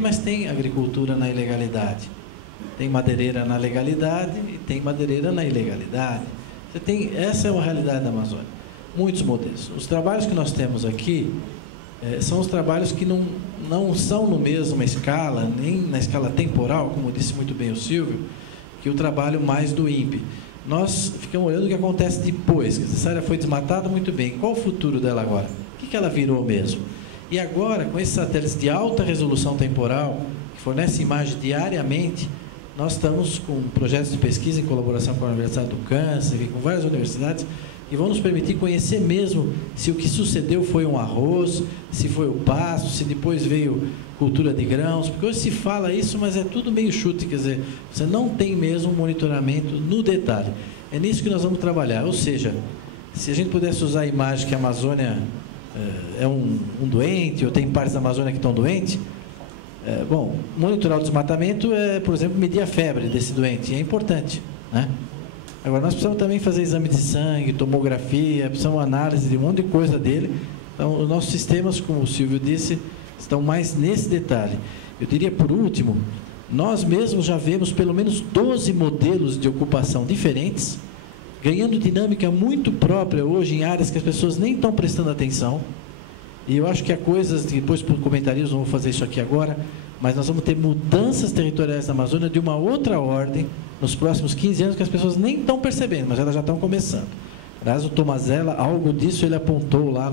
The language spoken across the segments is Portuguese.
Mas tem agricultura na ilegalidade. Tem madeireira na legalidade e tem madeireira na ilegalidade. Essa é uma realidade da Amazônia. Muitos modelos. Os trabalhos que nós temos aqui são os trabalhos que não são na mesma escala, nem na escala temporal, como disse muito bem o Silvio, que o trabalho mais do INPE. Nós ficamos olhando o que acontece depois, que essa área foi desmatada, muito bem. Qual o futuro dela agora? O que ela virou mesmo? E agora, com esses satélites de alta resolução temporal, que fornecem imagem diariamente, nós estamos com projetos de pesquisa em colaboração com a Universidade do Câncer e com várias universidades, que vão nos permitir conhecer mesmo se o que sucedeu foi um arroz, se foi o pasto, se depois veio cultura de grãos, porque hoje se fala isso, mas é tudo meio chute, quer dizer, você não tem mesmo um monitoramento no detalhe. É nisso que nós vamos trabalhar, ou seja, se a gente pudesse usar a imagem que a Amazônia é um doente, ou tem partes da Amazônia que estão doentes, bom, monitorar o desmatamento é, por exemplo, medir a febre desse doente, e é importante, né? Agora, nós precisamos também fazer exame de sangue, tomografia, precisamos análise de um monte de coisa dele. Então, os nossos sistemas, como o Silvio disse, estão mais nesse detalhe. Eu diria, por último, nós mesmos já vemos pelo menos 12 modelos de ocupação diferentes, ganhando dinâmica muito própria hoje em áreas que as pessoas nem estão prestando atenção. E eu acho que há coisas, depois por comentários, não vou fazer isso aqui agora, mas nós vamos ter mudanças territoriais na Amazônia de uma outra ordem nos próximos 15 anos que as pessoas nem estão percebendo, mas elas já estão começando. Aliás, o Tomazella, algo disso ele apontou lá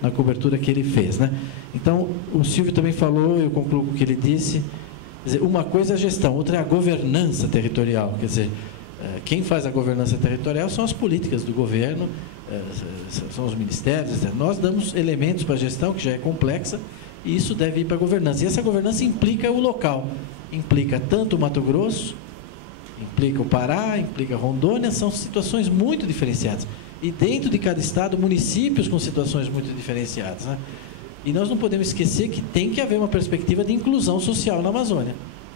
na cobertura que ele fez, né? Então, o Silvio também falou, eu concluo com o que ele disse, quer dizer, uma coisa é a gestão, outra é a governança territorial, quer dizer, quem faz a governança territorial são as políticas do governo, são os ministérios, nós damos elementos para a gestão, que já é complexa, e isso deve ir para a governança. E essa governança implica o local, implica tanto o Mato Grosso, implica o Pará, implica Rondônia, são situações muito diferenciadas. E dentro de cada estado, municípios com situações muito diferenciadas, né? E nós não podemos esquecer que tem que haver uma perspectiva de inclusão social na Amazônia,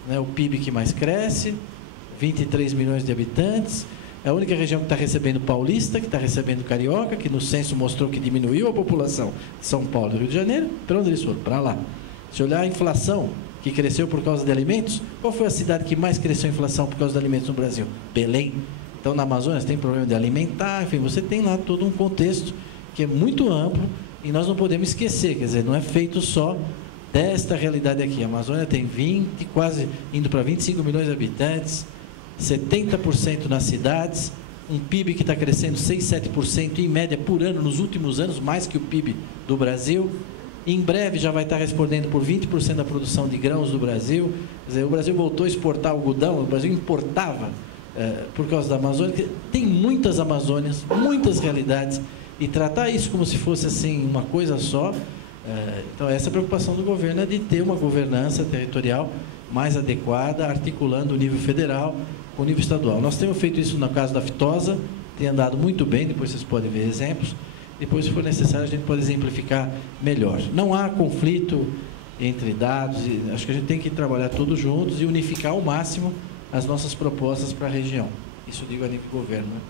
né? O PIB que mais cresce, 23 milhões de habitantes, é a única região que está recebendo paulista, que está recebendo carioca, que no censo mostrou que diminuiu a população de São Paulo e Rio de Janeiro. Para onde eles foram? Para lá. Se olhar a inflação, que cresceu por causa de alimentos, qual foi a cidade que mais cresceu a inflação por causa de alimentos no Brasil? Belém. Então, na Amazônia, você tem problema de alimentar, enfim, você tem lá todo um contexto que é muito amplo e nós não podemos esquecer, quer dizer, não é feito só desta realidade aqui. A Amazônia tem 20, quase indo para 25 milhões de habitantes, 70% nas cidades, um PIB que está crescendo 6, 7% em média por ano nos últimos anos, mais que o PIB do Brasil. Em breve já vai estar respondendo por 20% da produção de grãos do Brasil. Quer dizer, o Brasil voltou a exportar algodão, o Brasil importava por causa da Amazônia. Tem muitas Amazônias, muitas realidades, e tratar isso como se fosse assim uma coisa só. Então, essa é a preocupação do governo, é de ter uma governança territorial mais adequada, articulando o nível federal com o nível estadual. Nós temos feito isso no caso da fitosa, tem andado muito bem, depois vocês podem ver exemplos. Depois, se for necessário, a gente pode exemplificar melhor. Não há conflito entre dados, e acho que a gente tem que trabalhar todos juntos e unificar ao máximo as nossas propostas para a região. Isso eu digo a nível do governo, né?